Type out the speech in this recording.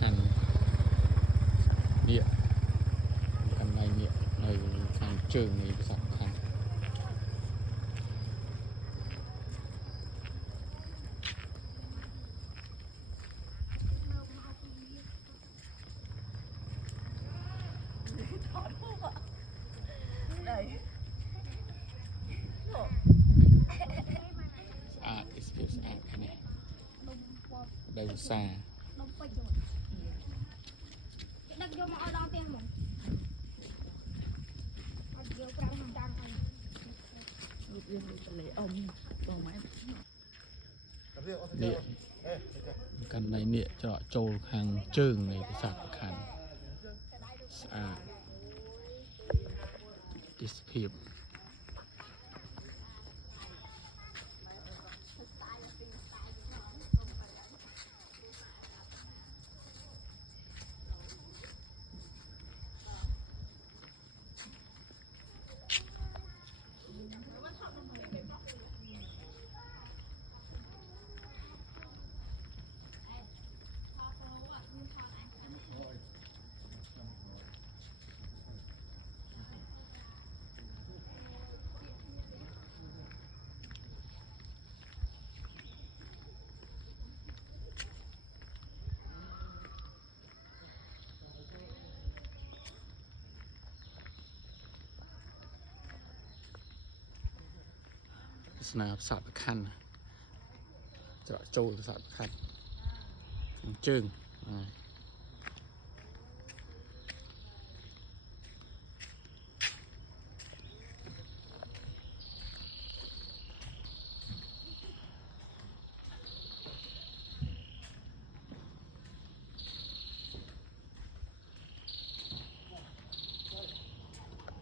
khăn địa ăn này địa nơi khăn trường này sẵn khăn experience នេះដីសាដឹកយកមកឲ្យដល់ផ្ទះហ្មងអត់យកប្រាំតាមតាមឲ្យវាទៅលេអ៊ំបងម៉ែនេះកាន់ដៃនេះច្រកចូលខាងជើងនៃប្រាសាទប្រខាន់ស្អាតទេសភាព ស្នាប្រាសាទប្រខាន់ច្រកចូលប្រាសាទប្រខាន់ជើង